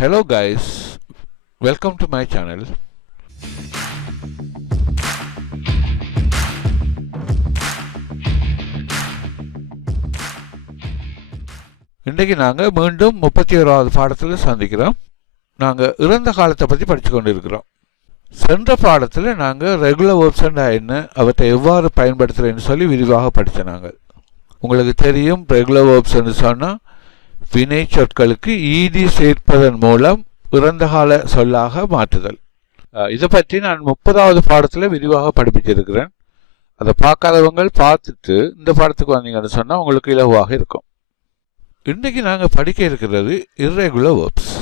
Hello guys, welcome to my channel. இன்றைக்கு நாங்கள் மீண்டும் 31வது பாடத்தில் சந்திக்கிறோம். நாங்கள் இறந்த காலத்தை பற்றி படித்து கொண்டு இருக்கிறோம். சென்ற பாடத்தில் நாங்கள் ரெகுலர் வேர்ப்ஸ்னா என்ன, அவற்றை எவ்வாறு பயன்படுத்துகிறேன்னு சொல்லி விரிவாக படித்தோம். நாங்கள் உங்களுக்கு தெரியும், ரெகுலர் வேர்ப்ஸ்ன்னு சொன்னால் வினை சொற்களுக்கு ஈடி சேர்ப்பதன் மூலம் இறந்த கால சொல்லாக மாற்றுதல். இதை பற்றி நான் 30வது பாடத்தில் விரிவாக படிப்பிச்சிருக்கிறேன். அதை பார்க்காதவங்க பார்த்துட்டு இந்த பாடத்துக்கு வந்தீங்கன்னு சொன்னால் உங்களுக்கு இலகுவாக இருக்கும். இன்றைக்கு நாங்கள் படிக்க இருக்கிறது இர்ரெகுலர் வேர்ப்ஸ்.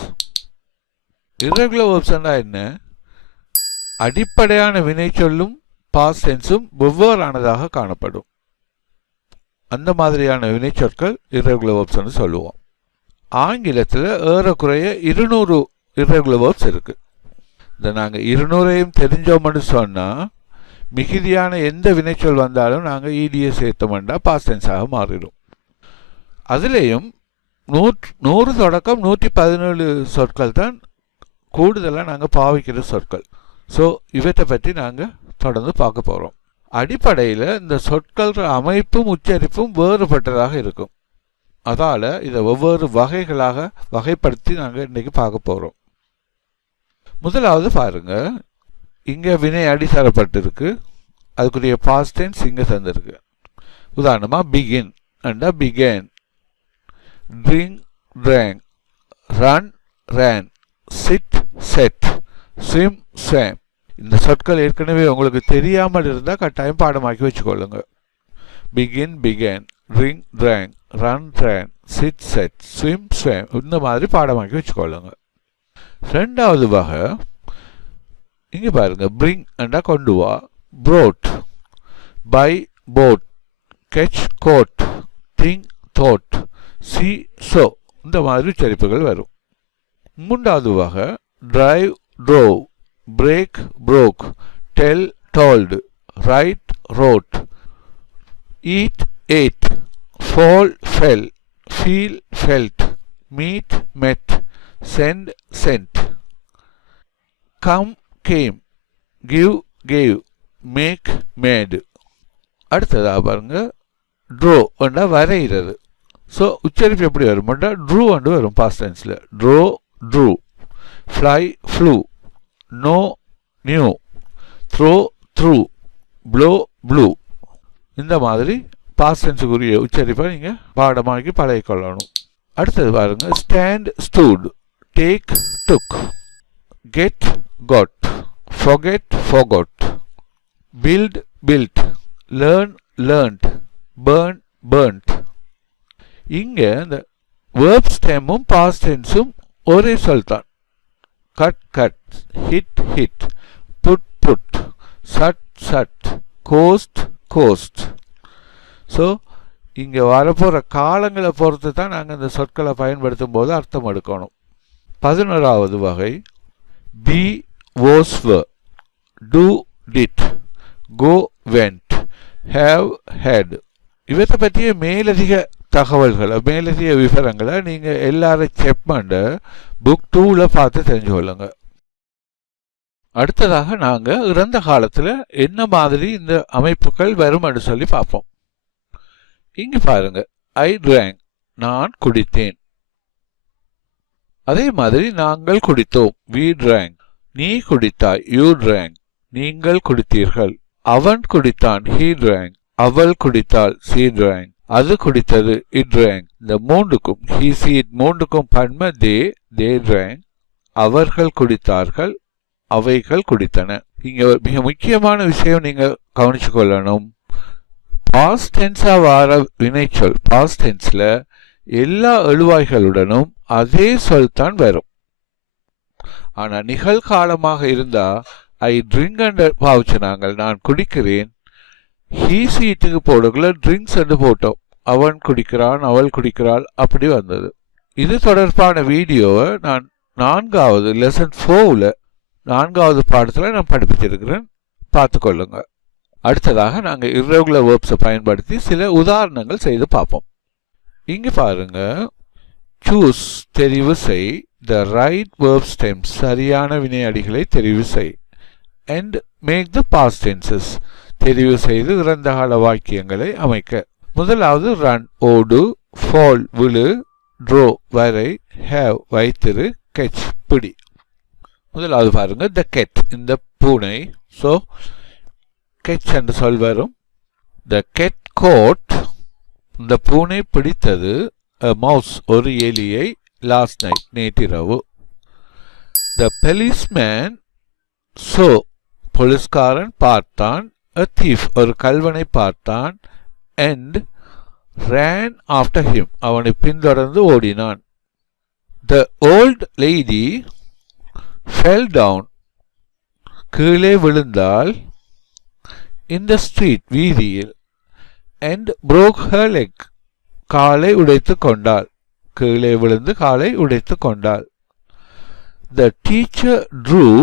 இர்ரெகுலர் வேர்ப்ஸ்னா என்ன? அடிப்படையான வினை சொல்லும் பாஸ்ட் டென்ஸும் வெவ்வேறானதாக காணப்படும். அந்த மாதிரியான வினை சொற்கள் இர்ரெகுலர் வேர்ப்ஸ்னு சொல்லுவோம். ஆங்கிலத்தில் ஏறக்குறைய 200 இர்ரெகுலர் வேர்ப்ஸ் இருக்கு. இதை நாங்கள் 200ஐயும் தெரிஞ்சோம்னு சொன்னால் மிகுதியான எந்த வினைச்சொல் வந்தாலும் நாங்கள் ஈடியை சேர்த்தோம்னா பாஸ்ட் டென்ஸாக மாறிடும். அதுலேயும் 100 தொடக்கம் 117 சொற்கள் தான் கூடுதலாக நாங்கள் பாவிக்கிற சொற்கள். ஸோ இவற்றை பற்றி நாங்கள் தொடர்ந்து பார்க்க போகிறோம். அடிப்படையில் இந்த சொற்கள் அமைப்பும் உச்சரிப்பும் வேறுபட்டதாக இருக்கும். அதால் இதை ஒவ்வொரு வகைகளாக வகைப்படுத்தி நாங்கள் இன்றைக்கி பார்க்க போகிறோம். முதலாவது பாருங்க, இங்கே வினை அடி தரப்பட்டிருக்கு, அதுக்குரிய பாஸ்ட் டென்ஸ் இங்கே தந்திருக்கு. உதாரணமாக begin and began, drink drank, run ran, sit sat, swim swam. இந்த சொற்கள் ஏற்கனவே உங்களுக்கு தெரியாமல் இருந்தால் கட்டாயம் பாடமாக்கி வச்சுக்கொள்ளுங்க. Begin began, drink drank, run ran, sit sat, swim swam, இந்த மாதிரி பாடமாக்கி வச்சுக்கொள்ளுங்க. ரெண்டாவது வகை இங்கே பாருங்க, பிரிங் அண்டா கொண்டு வா, brought, buy bought, catch caught, think thought, see saw, இந்த மாதிரி உச்சரிப்புகள் வரும். மூன்றாவது வகை drive drove, break broke, tell told, write wrote, eat ate, fall fell, feel felt, meet met, send sent, come came, give gave, make made. அடுத்ததாக பாருங்க, draw ஒன்றா வரைகிறது. ஸோ உச்சரிப்பு எப்படி வரும்னா ட்ரூ ஒன்று வரும் பாஸ்ட் டென்ஸில். Draw drew, fly flew, know knew, throw threw, blow blew. இந்த மாதிரி பாஸ்ட் டென்ஸுக்குரிய உச்சரிப்பை நீங்கள் பாடமாக்கி பழகிக்கொள்ளணும். அடுத்தது பாருங்க, stand stood, take took, get got, forget forgot, build built, learn learnt, burn burnt. இங்கே இந்த வேர்ப் ஸ்டெம்மும் பாஸ்ட் டென்ஸும் ஒரே சொல் தான். Cut cut, hit hit, put put, shut shut, cost cost. So இங்கே வரப்போகிற காலங்களை பொறுத்து தான் நாங்கள் இந்த சொற்களை பயன்படுத்தும் போது அர்த்தம் எடுக்கணும். 11வது வகை be was were, do did, go went, have had. இவற்றை பற்றிய மேலதிக தகவல்களை மேலதிக விவரங்களை நீங்கள் எல்லாரும் செக் பண்ண புக் 2ல் பார்த்து தெரிஞ்சு கொள்ளுங்க. அடுத்ததாக நாங்கள் இறந்த காலத்தில் என்ன மாதிரி இந்த அமைப்புகள் வரும்னு சொல்லி பார்ப்போம். இங்கே பாருங்க, ஐ ட்ராங்க், நான் குடித்தேன். அதே மாதிரி நாங்கள் குடித்தோம், we drank. நீ குடித்தாய், you drank, நீங்கள் குடித்தீர்கள். அவன் குடித்தான், he drank. அவள் குடித்தாள், she drank. அது குடித்தது, it drank. இந்த மூன்றுக்கும் he she it மூன்றுக்கும் பன்மை they drank. அவர்கள் குடித்தார்கள், அவைகள் குடித்தன. இங்க மிக முக்கியமான விஷயம் நீங்க கவனிச்சு கொள்ளணும். பாஸ்ட் டென்ஸா வர வினைச்சொல் பாஸ்ட் டென்ஸ்ல எல்லா எழுவாய்களுடனும் அதே சொல் தான் வரும். ஆனா நிகழ்காலமாக இருந்தா ஐ ட்ரிங்க் என்று பாவிச்சு நாங்கள், நான் குடிக்கிறேன். ஹீ சீட்டுக்கு போடுக்குள்ள ட்ரிங்க்ஸ் என்று போட்டோம், அவன் குடிக்கிறான், அவள் குடிக்கிறாள், அப்படி வந்தது. இது தொடர்பான வீடியோவை நான் 4வது லெசன் 4ல் 4வது பாடத்தில் நான் படிப்பிச்சிருக்கிறேன், பார்த்துக்கொள்ளுங்க. அடுத்ததாக நாங்கள் இர்ரெகுலர் வேர்ப்ஸை பயன்படுத்தி சில உதாரணங்கள் செய்து பார்ப்போம். இங்கே பாருங்க, சூஸ் தெரிவு செய், the right verb stems, சரியான வினையடிகளை தெரிவு செய். And make the past tenses, தெரிவு செய்து இறந்த கால வாக்கியங்களை அமைக்க. முதலாவது run, ஓடு, fall, விழு, draw, வரை, have, வைத்திரு, catch, பிடி. முதலாவது பாருங்க, the cat, இந்த பூனை. So catch என்று சொல் வரும். The cat caught, இந்த பூனை பிடித்தது, a mouse, ஒரு எலியை, last night, நேற்றிரவு. The policeman saw, போலீஸ்காரன் பார்த்தான், a thief, ஒரு கல்வனை பார்த்தான், and ran after him, அவனை பின்தொடர்ந்து ஓடினான். The old lady fell down, கீழே விழுந்தாள், in the street, வீதியில், and broke her leg, காலை உடைத்து கொண்டாள், கீழே விழுந்து காலை உடைத்து கொண்டாள். The teacher drew,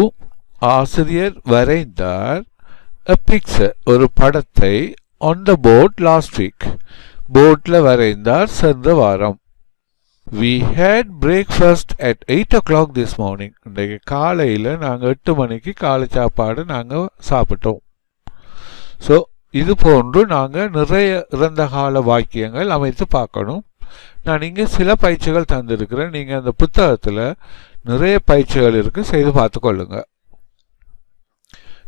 ஆசிரியர் வரைந்தார், a picture, ஒரு படத்தை, on the board last week, போர்ட்ல வரைந்தார் சென்ற வாரம். We had breakfast at 8 o'clock this morning, இன்றைக்கு காலையில் நாங்கள் 8 மணிக்கு காலை சாப்பாடு நாங்கள் சாப்பிட்டோம். ஸோ இது போன்று நாங்கள் நிறைய இறந்த கால வாக்கியங்கள் அமைத்து பார்க்கணும். நான் இங்கே சில பயிற்சிகள் தந்திருக்கிறேன். நீங்கள் அந்த புத்தகத்தில் நிறைய பயிற்சிகள் இருக்குது, செய்து பார்த்து கொள்ளுங்க.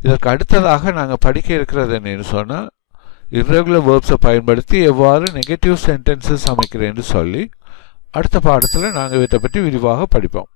இதற்கு அடுத்ததாக நாங்கள் படிக்க இருக்கிறது என்னன்னு சொன்னால், irregular verbs பயன்படுத்தி எவ்வாறு நெகட்டிவ் சென்டென்சஸ் அமைக்கிறேன்னு சொல்லி அடுத்த பாடத்தில் நாங்கள் இவற்றை பற்றி விரிவாக படிப்போம்.